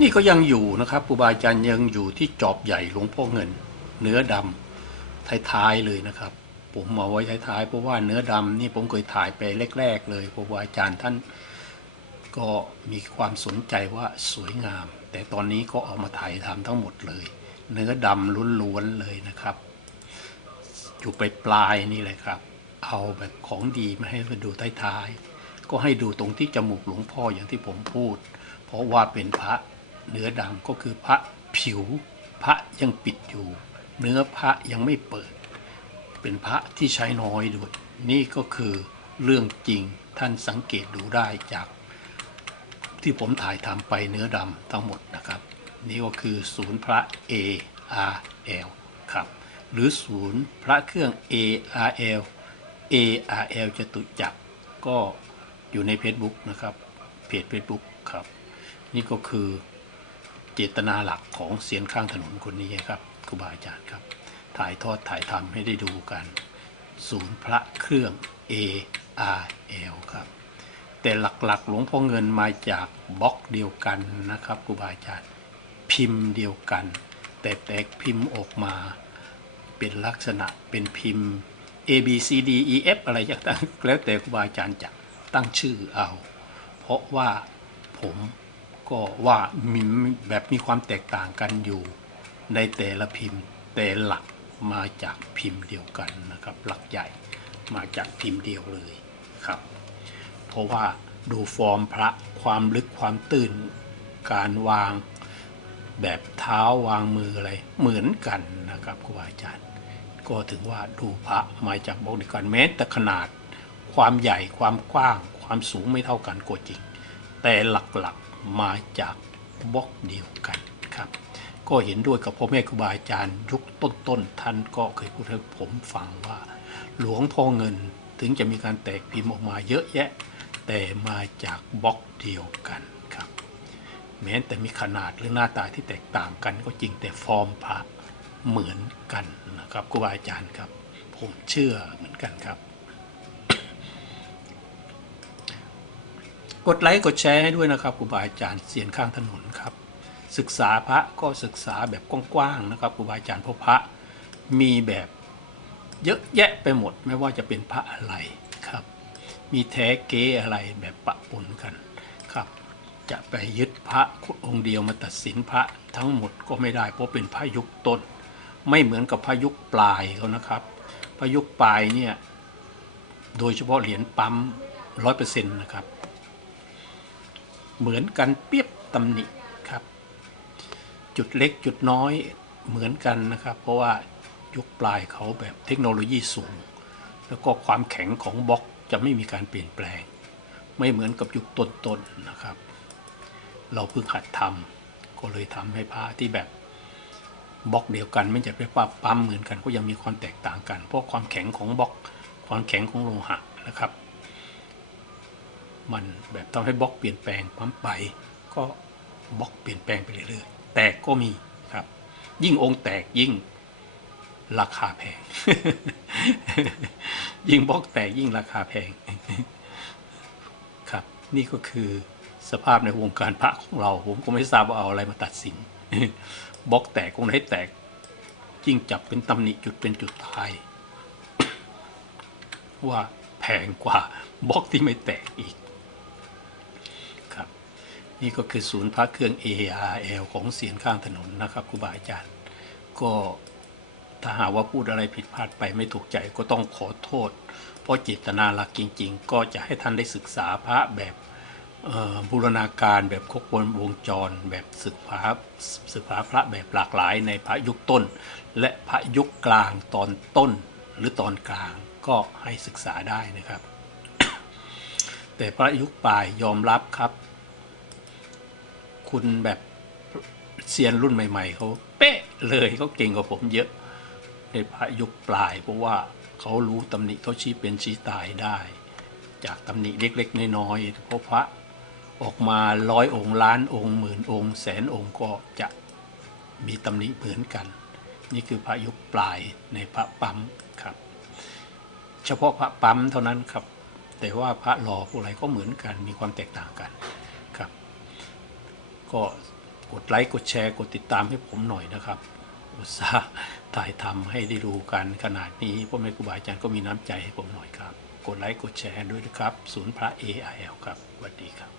นี่ก็ยังอยู่นะครับครูบาอาจารย์ยังอยู่ที่จอบใหญ่หลวงพ่อเงิน เนื้อดำท้ายๆเลยนะครับ ผมเอาไว้ท้ายๆเพราะว่าเนื้อดำนี่ผมเคยถ่ายไปแรก ๆ เลยเพราะว่าอาจารย์ท่านก็มีความสนใจว่าสวยงาม แต่ตอนนี้ก็เอามาถ่ายทำทั้งหมดเลย เนื้อดำล้วนๆเลยนะครับ อยู่ไปปลายนี่แหละครับ เอาแบบของดีมาให้มาดูท้ายๆก็ให้ดูตรงที่จมูกหลวงพ่ออย่างที่ผมพูด เพราะว่าเป็นพระ เนื้อดำก็คือพระผิว พระยังปิดอยู่ เนื้อพระยังไม่เปิด เป็นพระที่ใช้น้อยด้วย นี่ก็คือเรื่องจริงท่านสังเกตดูได้จากที่ผมถ่ายทำไปเนื้อดำทั้งหมดนะครับ นี่ก็คือศูนย์พระ A R L ครับหรือศูนย์พระเครื่อง A R L A R L จตุจักรก็อยู่ใน Facebook นะครับเพจ Facebook ครับ นี่ก็คือ เจตนาหลักของเสียนข้างถนนคนนี้ครับครูบาอาจารย์ครับ ถ่ายทอดถ่ายทำให้ได้ดูกัน ศูนย์พระเครื่อง A R L ครับแต่หลักๆ หลวงพ่อเงินมาจากบล็อกเดียวกันนะครับครูบาอาจารย์พิมพ์เดียวกัน แต่แตกพิมพ์ออกมาเป็นลักษณะเป็นพิมพ์ A B C D E F อะไรอย่างต่างแล้วแต่ครูบาอาจารย์จะตั้งชื่อเอา เพราะว่าผม ก็ว่ามีแบบมีความแตกต่างกันอยู่ในแต่ละพิมพ์แต่หลักมาจากพิมพ์เดียวกันนะครับ หลักใหญ่มาจากพิมพ์เดียวเลยครับ เพราะว่าดูฟอร์มพระความลึกความตื้นการวางแบบเท้าวางมืออะไรเหมือนกันนะครับครูบาอาจารย์ ก็ถึงว่าดูพระมาจากบล็อกเดียวกันแม้แต่ขนาดความใหญ่ความกว้างความสูงไม่เท่ากันก็จริง แต่หลักๆมาจากบล็อกเดียวกันครับ ก็เห็นด้วยกับพ่อแม่ครูบาอาจารย์ยุคต้นๆท่านก็เคยพูดให้ผมฟังว่า หลวงพ่อเงินถึงจะมีการแตกพิมพ์ออกมาเยอะแยะ แต่มาจากบล็อกเดียวกันครับ แม้แต่มีขนาดหรือหน้าตาที่แตกต่างกันก็จริงแต่ฟอร์มพระเหมือนกันนะครับครูบาอาจารย์ครับ ผมเชื่อเหมือนกันครับ กดไลค์กดแชร์ให้ด้วยนะครับครูบาอาจารย์เสียนข้างถนนครับ ศึกษาพระก็ศึกษาแบบกว้างๆนะครับครูบาอาจารย์พระพระมีแบบเยอะแยะไปหมดไม่ว่าจะเป็นพระอะไรครับ มีแท้เก๊อะไรแบบปะปนกันครับ จะไปยึดพระองค์เดียวมาตัดสินพระทั้งหมดก็ไม่ได้เพราะเป็นพระยุคต้น ไม่เหมือนกับพระยุคปลายเขานะครับพระยุคปลายเนี่ยโดยเฉพาะเหรียญปั๊มร้อยเปอร์เซ็นต์นะครับ เหมือนกันเปียบตำหนิครับ จุดเล็กจุดน้อยเหมือนกันนะครับ เพราะว่ายุคปลายเขาแบบเทคโนโลยีสูง แล้วก็ความแข็งของบล็อกจะไม่มีการเปลี่ยนแปลง ไม่เหมือนกับยุคต้นๆนะครับ เราเพิ่งหัดทำก็เลยทำให้พระที่แบบบล็อกเดียวกันไม่จะเรียกว่าปั๊มเหมือนกันก็ยังมีความแตกต่างกัน เพราะความแข็งของบล็อก ความแข็งของโลหะนะครับ มันแบบทำให้บล็อกเปลี่ยนแปลงปั๊มไป ก็บล็อกเปลี่ยนแปลงไปเรื่อยๆแตกก็มีครับ ยิ่งองค์แตกยิ่งราคาแพง ยิ่งบล็อกแตกยิ่งราคาแพงครับ นี่ก็คือสภาพในวงการพระของเรา ผมก็ไม่ทราบว่าเอาอะไรมาตัดสินบล็อกแตกองค์ไหนแตกยิ่งจับเป็นตำหนิจุดเป็นจุดตาย ว่าแพงกว่าบล็อกที่ไม่แตกอีก นี่ก็คือศูนย์พระเครื่อง ARL ของเสียนข้างถนนนะครับครูบาอาจารย์ ก็ถ้าหาว่าพูดอะไรผิดพลาดไปไม่ถูกใจก็ต้องขอโทษ เพราะเจตนาหลักจริง ๆ ก็จะให้ท่านได้ศึกษาพระแบบบูรณาการแบบครบวงจร แบบศึกษาศึกษาพระแบบหลากหลายในพระยุคต้น และพระยุคกลางตอนต้นหรือตอนกลางก็ให้ศึกษาได้นะครับ แต่พระยุคปลายยอมรับครับ คุณแบบเซียนรุ่นใหม่ๆเขาเป๊ะเลยเขาเก่งกว่าผมเยอะ ในพระยุคปลายเพราะว่าเขารู้ตำหนิเขาชี้เป็นชี้ตายได้ จากตำหนิเล็กๆน้อยๆเพราะพระออกมาร้อยองค์ล้านองค์หมื่นองค์แสนองค์ก็จะมีตำหนิเหมือนกัน นี่คือพระยุคปลายในพระปั๊มครับ เฉพาะพระปั๊มเท่านั้นครับ แต่ว่าพระหล่อพวกอะไรก็เหมือนกันมีความแตกต่างกัน ก็กดไลค์กดแชร์กดติดตามให้ผมหน่อยนะครับ อุตส่าห์ถ่ายทำให้ได้ดูกันขนาดนี้พ่อแม่ครูบาอาจารย์ก็มีน้ำใจให้ผมหน่อยครับ กดไลค์กดแชร์ด้วยนะครับ ศูนย์พระ AIL ครับสวัสดีครับ